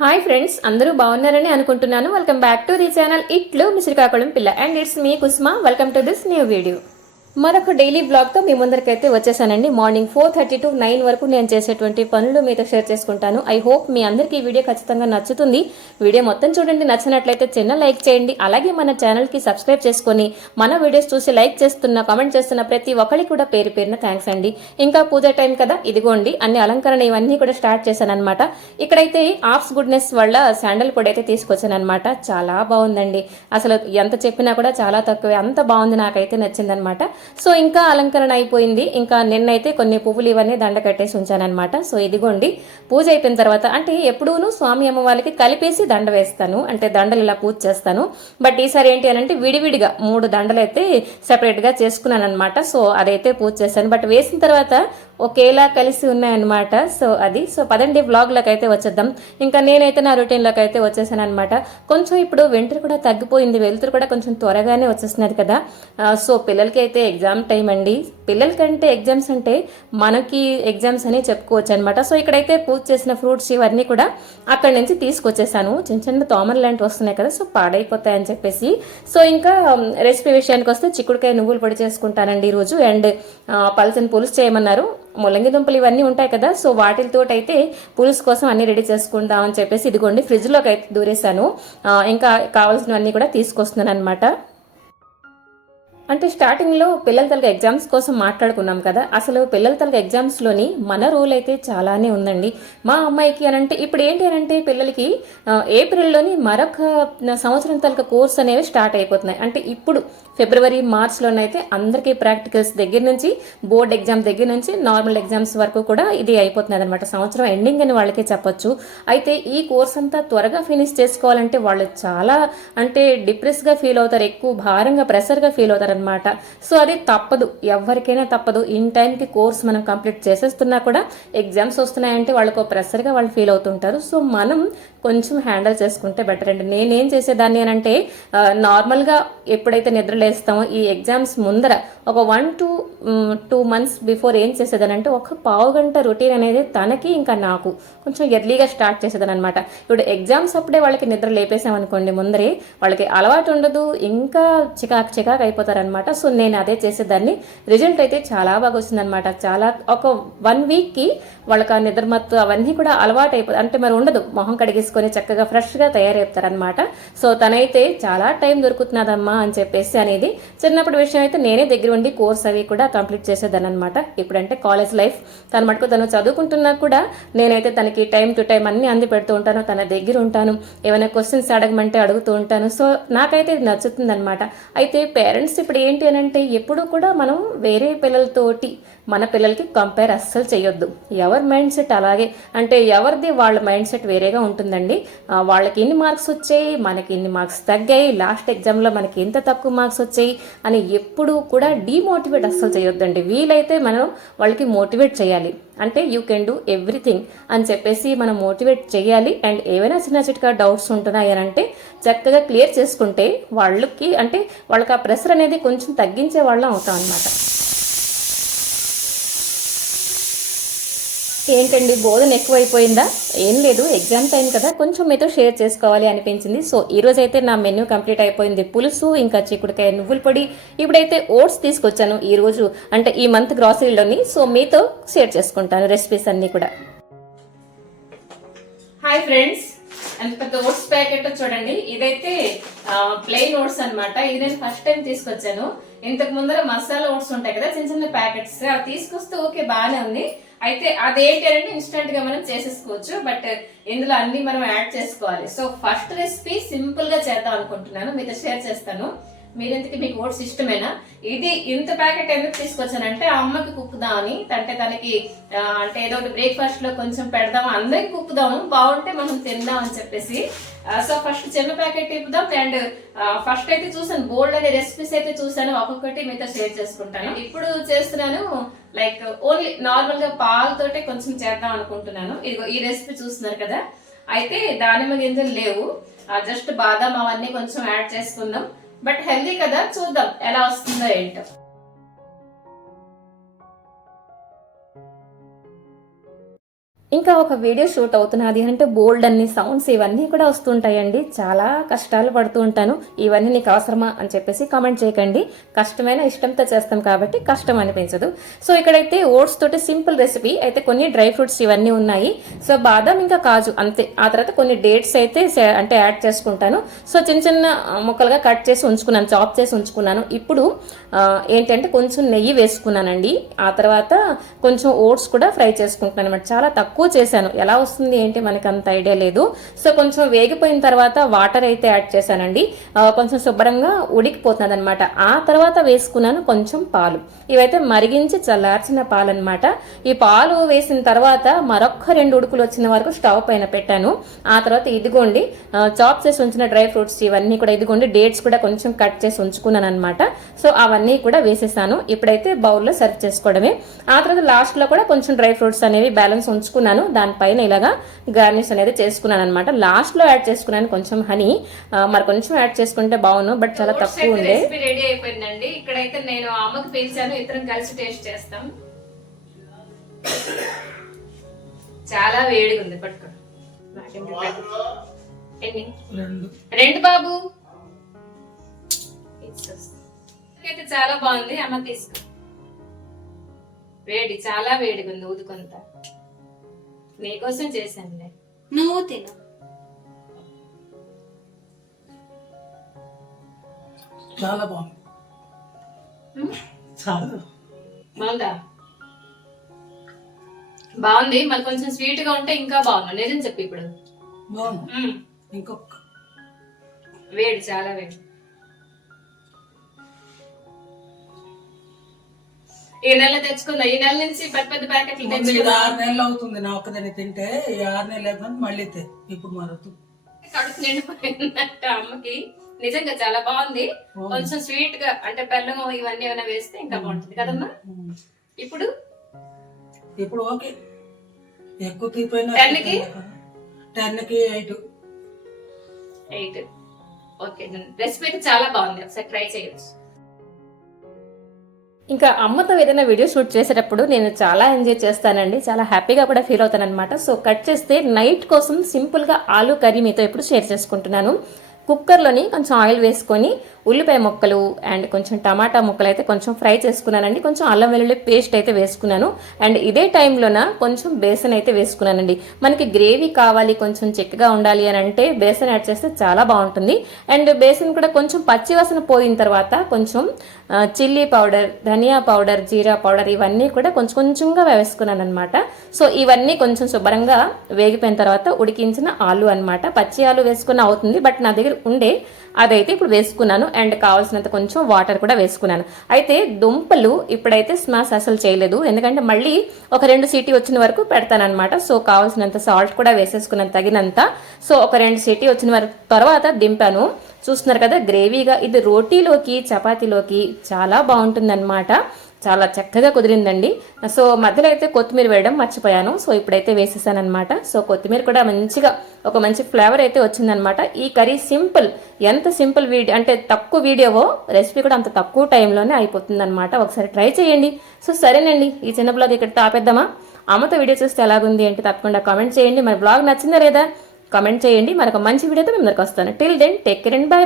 Hi friends, అందరూ బాగున్నారని అనుకుంటున్నాను. Welcome back to the channel ఇట్లు మిసిరికాకుళం పిల్ల and it's me Kusma. Welcome to this new video. మరొక డైలీ బ్లాగ్తో మీ ముందరికైతే వచ్చేసానండి. మార్నింగ్ 4:30 to 9 వరకు నేను చేసేటువంటి పనులు మీతో షేర్ చేసుకుంటాను. ఐ హోప్ మీ అందరికీ ఈ వీడియో ఖచ్చితంగా నచ్చుతుంది. వీడియో మొత్తం చూడండి. నచ్చినట్లయితే చిన్న లైక్ చేయండి. అలాగే మన ఛానల్కి సబ్స్క్రైబ్ చేసుకొని మన వీడియోస్ చూసి లైక్ చేస్తున్న, కామెంట్ చేస్తున్న ప్రతి ఒక్కరికి కూడా పేరు పేరున థ్యాంక్స్ అండి. ఇంకా పూజ టైం కదా, ఇదిగోండి అన్ని అలంకరణ ఇవన్నీ కూడా స్టార్ట్ చేశాను అనమాట. ఇక్కడైతే ఆఫ్స్ గుడ్నెస్ వల్ల శాండల్ పొడి అయితే తీసుకొచ్చాను అనమాట. చాలా బాగుందండి. అసలు ఎంత చెప్పినా కూడా చాలా తక్కువే, అంత బాగుంది, నాకైతే నచ్చిందనమాట. సో ఇంకా అలంకరణ అయిపోయింది. ఇంకా నిన్నైతే కొన్ని పువ్వులు ఇవన్నీ దండ కట్టేసి ఉంచానమాట. సో ఇదిగోండి పూజ అయిపోయిన తర్వాత, అంటే ఎప్పుడూను స్వామి అమ్మవారికి కలిపేసి దండ వేస్తాను, అంటే దండలు ఇలా పూజ చేస్తాను. బట్ ఈసారి ఏంటి అని అంటే విడివిడిగా 3 దండలు అయితే సెపరేట్ గా చేసుకున్నాను అనమాట. సో అదైతే పూజ చేశాను. బట్ వేసిన తర్వాత ఒకేలా కలిసి ఉన్నాయన్నమాట. సో పదండి బ్లాగ్ లోకి అయితే వచ్చేద్దాం. ఇంకా నేనైతే నా రొటీన్ లోకి అయితే వచ్చేసాను అనమాట. కొంచెం ఇప్పుడు వింటర్ కూడా తగ్గిపోయింది, వెలుతురు కూడా కొంచెం త్వరగానే వచ్చేస్తున్నది కదా. సో పిల్లలకి అయితే ఎగ్జామ్ టైం అండి. పిల్లలకంటే ఎగ్జామ్స్ అంటే మనకి ఎగ్జామ్స్ అని చెప్పుకోవచ్చు అనమాట. సో ఇక్కడైతే పూజ చేసిన ఫ్రూట్స్ ఇవన్నీ కూడా అక్కడి నుంచి తీసుకొచ్చేసాను. చిన్న చిన్న తోమలు లాంటివి వస్తున్నాయి కదా, సో పాడైపోతాయని చెప్పేసి. సో ఇంకా రెసిపీ విషయానికి వస్తే చిక్కుడుకాయ నువ్వులు పొడి చేసుకుంటానండి ఈరోజు. అండ్ పల్సని పులుసు చేయమన్నారు. ముల్లంగి దుంపలు ఇవన్నీ ఉంటాయి కదా, సో వాటితో అయితే పులుసు కోసం అన్ని రెడీ చేసుకుందాం అని చెప్పేసి ఇదిగోండి ఫ్రిడ్జ్ లోకి అయితే దూరేశాను. ఇంకా కావాల్సినవన్నీ కూడా తీసుకొస్తున్నాను అనమాట. అంటే స్టార్టింగ్లో పిల్లల తరగతి ఎగ్జామ్స్ కోసం మాట్లాడుకున్నాం కదా. అసలు పిల్లల తరగతి ఎగ్జామ్స్లోని మన రూల్ అయితే చాలానే ఉందండి. మా అమ్మాయికి అనంటే ఇప్పుడు ఏంటి అనంటే పిల్లలకి ఏప్రిల్లోని మరొక సంవత్సరం తరగతి కోర్స్ అనేవి స్టార్ట్ అయిపోతున్నాయి. అంటే ఇప్పుడు ఫిబ్రవరి మార్చ్లోనైతే అందరికీ ప్రాక్టికల్స్ దగ్గర నుంచి బోర్డ్ ఎగ్జామ్ దగ్గర నుంచి నార్మల్ ఎగ్జామ్స్ వరకు కూడా ఇది అయిపోతుంది అనమాట. సంవత్సరం ఎండింగ్ అని వాళ్ళకే చెప్పొచ్చు. అయితే ఈ కోర్స్ అంతా త్వరగా ఫినిష్ చేసుకోవాలంటే వాళ్ళు చాలా అంటే డిప్రెస్గా ఫీల్ అవుతారు, ఎక్కువ భారంగా ప్రెషర్గా ఫీల్ అవుతారు అనమాట. సో అది తప్పదు, ఎవరికైనా తప్పదు. ఇన్ టైంకి కోర్స్ మనం కంప్లీట్ చేసేస్తున్నా కూడా ఎగ్జామ్స్ వస్తున్నాయంటే వాళ్ళకు ప్రెషర్గా వాళ్ళు ఫీల్ అవుతుంటారు. సో మనం కొంచెం హ్యాండిల్ చేసుకుంటే బెటర్ అండి. నేనేం చేసేదాన్ని అని అంటే నార్మల్గా ఎప్పుడైతే నిద్రలేస్తామో ఈ ఎగ్జామ్స్ ముందర ఒక 1 to 2 months బిఫోర్ ఏం చేసేదాని అంటే ఒక పావు గంట రొటీన్ అనేది తనకి ఇంకా నాకు కొంచెం ఎర్లీగా స్టార్ట్ చేసేదాని అనమాట. ఇప్పుడు ఎగ్జామ్స్ అప్పుడే వాళ్ళకి నిద్ర లేపేసామనుకోండి ముందరే, వాళ్ళకి అలవాటు ఉండదు, ఇంకా చికాకు అయిపోతారనమాట. సో నేను అదే చేసేదాన్ని. రిజల్ట్ అయితే చాలా బాగా వచ్చిందనమాట. చాలా ఒక 1 weekకి వాళ్ళకి ఆ నిద్రమత్తు అవన్నీ కూడా అలవాటు అయిపోతుంది. అంటే మరి ఉండదు, మొహం కడిగేసుకొని చక్కగా ఫ్రెష్గా తయారైపోతారనమాట. సో తనైతే చాలా టైం దొరుకుతున్నదమ్మా అని చెప్పేసి అనేది చిన్నప్పటి విషయం అయితే నేనే దగ్గర ఉండి కోర్స్ అవి కూడా కంప్లీట్ చేసేదాన్ని అనమాట. ఇప్పుడంటే కాలేజ్ లైఫ్, తన మటుకు తను చదువుకుంటున్నా కూడా నేనైతే తనకి టైం టు టైం అన్ని అంది పెడుతూ ఉంటాను, తన దగ్గర ఉంటాను, ఏమైనా క్వశ్చన్స్ అడగమంటే అడుగుతూ ఉంటాను. సో నాకైతే ఇది నచ్చుతుంది అనమాట. అయితే పేరెంట్స్ ఇప్పుడు ఏంటి అని అంటే ఎప్పుడు కూడా మనం వేరే పిల్లలతోటి మన పిల్లలకి కంపేర్ అస్సలు చేయొద్దు. ఎవరి మైండ్ సెట్ అలాగే, అంటే ఎవరిది వాళ్ళ మైండ్ సెట్ వేరేగా ఉంటుందండి. వాళ్ళకి ఇన్ని మార్క్స్ వచ్చాయి, మనకి ఇన్ని మార్క్స్ తగ్గాయి, లాస్ట్ ఎగ్జామ్లో మనకి ఎంత తక్కువ మార్క్స్ వచ్చాయి అని ఎప్పుడు కూడా డీమోటివేట్ అస్సలు చేయొద్దండి. వీలైతే మనం వాళ్ళకి మోటివేట్ చేయాలి. అంటే యూ కెన్ డూ ఎవ్రీథింగ్ అని చెప్పేసి మనం మోటివేట్ చేయాలి. అండ్ ఏవైనా చిన్న చిట్కా డౌట్స్ ఉంటున్నాయి అని అంటే చక్కగా క్లియర్ చేసుకుంటే వాళ్ళకి అంటే వాళ్ళకి ఆ ప్రెషర్ అనేది కొంచెం తగ్గించే వాళ్ళం అవుతాం అనమాట. ఏంటండి బోధన ఎక్కువైపోయిందా? ఏం లేదు, ఎగ్జామ్ టైం కదా, కొంచెం మీతో షేర్ చేసుకోవాలి అనిపించింది. సో ఈ రోజు అయితే నా మెన్యూ కంప్లీట్ అయిపోయింది. పులుసు, ఇంకా చిక్కుడుకాయ నువ్వుల పొడి. ఇప్పుడైతే ఓట్స్ తీసుకొచ్చాను ఈ రోజు, అంటే ఈ మంత్ గ్రాసరీలోని. సో మీతో షేర్ చేసుకుంటాను రెసిపీస్ అన్ని కూడా. హాయ్ ఫ్రెండ్స్, అంత పెద్ద ఓట్స్ ప్యాకెట్ చూడండి. ఇదైతే ప్లెయిన్ ఓట్స్ అనమాట. ఇది నేను ఫస్ట్ టైం తీసుకొచ్చాను. ఇంతకు ముందర మసాలా ఓట్స్ ఉంటాయి కదా, చిన్న చిన్న ప్యాకెట్స్, అవి తీసుకొస్తే ఓకే బాగానే ఉంది. అయితే అదేంటి అంటే ఇన్స్టెంట్ గా మనం చేసేసుకోవచ్చు, బట్ ఇందులో అన్ని మనం యాడ్ చేసుకోవాలి. సో ఫస్ట్ రెసిపీ సింపుల్ గా చేద్దాం అనుకుంటున్నాను, మీతో షేర్ చేస్తాను. మీరెందుకు, మీకు ఓట్స్ ఇష్టమేనా? ఇది ఇంత ప్యాకెట్ ఎందుకు తీసుకొచ్చానంటే అమ్మకి కుక్కుదామని, అంటే తనకి అంటే ఏదో ఒకటి బ్రేక్ఫాస్ట్ లో కొంచెం పెడదాము, అందరికి కుక్కుదాము, బాగుంటే మనం తిందాం అని చెప్పేసి. సో ఫస్ట్ చిన్న ప్యాకెట్ ఇప్పుదాం. అండ్ ఫస్ట్ అయితే చూసాను, బోల్డ్ అనే రెసిపీస్ అయితే చూసాను, ఒక్కొక్కటి మీతో షేర్ చేసుకుంటాను. ఇప్పుడు చేస్తున్నాను లైక్ ఓన్లీ నార్మల్ గా పాలతోటే కొంచెం చేద్దాం అనుకుంటున్నాను. ఇదిగో ఈ రెసిపీ చూస్తున్నారు కదా, అయితే దానిమ్మ గింజలు లేవు, జస్ట్ బాదాం అవన్నీ కొంచెం యాడ్ చేసుకుందాం. బట్ హెల్దీ కదా, చూద్దాం ఎలా వస్తుందో ఏంటో. ఇంకా ఒక వీడియో షూట్ అవుతున్నది అంటే బోల్డ్ అన్ని సౌండ్స్ ఇవన్నీ కూడా వస్తుంటాయండి. చాలా కష్టాలు పడుతూ ఉంటాను. ఇవన్నీ నీకు అవసరమా అని చెప్పేసి కామెంట్ చేయకండి. కష్టమైన ఇష్టంతో చేస్తాం కాబట్టి కష్టం అనిపించదు. సో ఇక్కడైతే ఓట్స్ తోటి సింపుల్ రెసిపీ అయితే కొన్ని డ్రై ఫ్రూట్స్ ఇవన్నీ ఉన్నాయి. సో బాదం ఇంకా కాజు అంతే. ఆ తర్వాత కొన్ని డేట్స్ అయితే అంటే యాడ్ చేసుకుంటాను. సో చిన్న చిన్న ముక్కలుగా కట్ చేసి ఉంచుకున్నాను, చాప్ చేసి ఉంచుకున్నాను. ఇప్పుడు ఏంటంటే కొంచెం నెయ్యి వేసుకున్నానండి. ఆ తర్వాత కొంచెం ఓట్స్ కూడా ఫ్రై చేసుకుంటున్నాను అనమాట. చాలా తక్కువ చేశాను. ఎలా వస్తుంది ఏంటి మనకి అంత ఐడియా లేదు. సో కొంచెం వేగిపోయిన తర్వాత వాటర్ అయితే యాడ్ చేశానండి. కొంచెం శుభ్రంగా ఉడికిపోతుంది అనమాట. ఆ తర్వాత వేసుకున్నాను కొంచెం పాలు. ఇవైతే మరిగించి చల్లార్చిన పాలు అనమాట. ఈ పాలు వేసిన తర్వాత మరొక్క 2 ఉడుకులు వచ్చిన వరకు స్టవ్ పైన పెట్టాను. ఆ తర్వాత ఇదిగోండి చాప్ చేసి ఉంచిన డ్రై ఫ్రూట్స్ ఇవన్నీ కూడా, ఇదిగోండి డేట్స్ కూడా కొంచెం కట్ చేసి ఉంచుకున్నాను అనమాట. సో అవన్నీ కూడా వేసేసాను. ఇప్పుడైతే బౌల్లో సర్వ్ చేసుకోవడమే. ఆ తర్వాత లాస్ట్ లో కూడా కొంచెం డ్రై ఫ్రూట్స్ అనేవి బ్యాలెన్స్ ఉంచుకున్నాను. దానిపైన ఇలాగా గార్నిష్ అనేది చేసుకున్నాను అనమాట. లాస్ట్ లో యాడ్ చేసుకున్నాను కొంచెం హనీ. మరి కొంచెం యాడ్ చేసుకుంటే బాగును, బట్ చాలా తక్కువ ఉంది. రెడీ అయిపోయిందండి. ఇక్కడైతే నేను అమ్మకి పిలిచాను, ఇద్దరం కలిసి టేస్ట్ చేస్తాం. చాలా వేడిగా ఉంది. పట్టుకో. ఎన్ని? 2 బాబు. అయితే చాలా బాగుంది. అమ్మ తీసుకో. వేడి, చాలా వేడిగా ఉంది. ఊదుకొంత నీకోసం చేశానులే, నువ్వు తిను. చాలా బాగుంది. చాలా బాగుందా? బాగుంది. మరి కొంచెం స్వీట్ గా ఉంటే ఇంకా బాగుంది. నిజం చెప్పి ఇప్పుడు బాగుంది. ఇంకొక వేడి, చాలా వేడి. ఈ నెల తెచ్చుకుందా? ఈ నెల నుంచి పెద్ద పెద్ద ప్యాకెట్లు తెచ్చుకుందా? 6 నెలలు అవుతుంది నా ఒక్కదాన్ని తింటే. ఈ 6 నెలలు అయిపోయింది మళ్ళీ ఇప్పుడు మరొద్దు. కడుపు నిండిపోయిందంట అమ్మకి. నిజంగా చాలా బాగుంది. కొంచెం స్వీట్ గా అంటే బెల్లం ఇవన్నీ ఏమైనా వేస్తే ఇంకా బాగుంటుంది కదమ్మా. ఇప్పుడు ఇప్పుడు ఓకే. ఎక్కువ తీపోయినా 10కి 8. ఓకే. రెసిపీ అయితే చాలా బాగుంది. ఒకసారి ట్రై చేయొచ్చు. ఇంకా అమ్మతో ఏదైనా వీడియో షూట్ చేసేటప్పుడు నేను చాలా ఎంజాయ్ చేస్తానండి. చాలా హ్యాపీగా కూడా ఫీల్ అవుతాను అనమాట. సో కట్ చేస్తే నైట్ కోసం సింపుల్ గా ఆలూ కర్రీ మీతో ఇప్పుడు షేర్ చేసుకుంటున్నాను. కుక్కర్లోని కొంచెం ఆయిల్ వేసుకొని ఉల్లిపాయ ముక్కలు అండ్ కొంచెం టమాటా ముక్కలు అయితే కొంచెం ఫ్రై చేసుకున్నానండి. కొంచెం అల్లం వెల్లుల్లి పేస్ట్ అయితే వేసుకున్నాను. అండ్ ఇదే టైంలోన కొంచెం బేసన్ అయితే వేసుకున్నానండి. మనకి గ్రేవీ కావాలి, కొంచెం చిక్కగా ఉండాలి అని అంటే బేసన్ యాడ్ చేస్తే చాలా బాగుంటుంది. అండ్ బేసన్ కూడా కొంచెం పచ్చివాసన పోయిన తర్వాత కొంచెం చిల్లీ పౌడర్, ధనియా పౌడర్, జీరా పౌడర్ ఇవన్నీ కూడా కొంచెం కొంచెంగా వేసుకున్నాను అనమాట. సో ఇవన్నీ కొంచెం శుభ్రంగా వేగిపోయిన తర్వాత ఉడికించిన ఆలు అనమాట. పచ్చి ఆలు వేసుకున్న అవుతుంది, బట్ నా దగ్గర ఉండే అదైతే ఇప్పుడు వేసుకున్నాను. అండ్ కావాల్సినంత కొంచెం వాటర్ కూడా వేసుకున్నాను. అయితే దుంపలు ఇప్పుడైతే స్మాష్ అసలు చేయలేదు, ఎందుకంటే మళ్ళీ ఒక 2 సీటీ వచ్చిన వరకు పెడతానమాట. సో కావాల్సినంత సాల్ట్ కూడా వేసేసుకున్నాను తగినంత. సో ఒక 2 సీటీ వచ్చిన వరకు తర్వాత దింపాను. చూస్తున్నారు కదా గ్రేవీగా. ఇది రోటీలోకి చపాతీలోకి చాలా బాగుంటుందన్నమాట. చాలా చక్కగా కుదిరిందండి. సో మధ్యలో అయితే కొత్తిమీర వేయడం మర్చిపోయాను. సో ఇప్పుడైతే వేసేసాను అనమాట. సో కొత్తిమీర కూడా మంచిగా ఒక మంచి ఫ్లేవర్ అయితే వచ్చిందనమాట. ఈ కర్రీ సింపుల్, ఎంత సింపుల్ వీడియో అంటే తక్కువ వీడియోవో రెసిపీ కూడా అంత తక్కువ టైంలోనే అయిపోతుంది అనమాట. ఒకసారి ట్రై చేయండి. సో సరేనండి, ఈ చిన్న బ్లాగ్ ఇక్కడ తాపేద్దామా? అమ్మతో వీడియో చూస్తే ఎలాగుంది ఏంటి తప్పకుండా కామెంట్ చేయండి. మరి బ్లాగ్ నచ్చిందా లేదా కామెంట్ చేయండి. మరొక మంచి వీడియోతో మేము ముందరికి వస్తాను. Till then take care and by.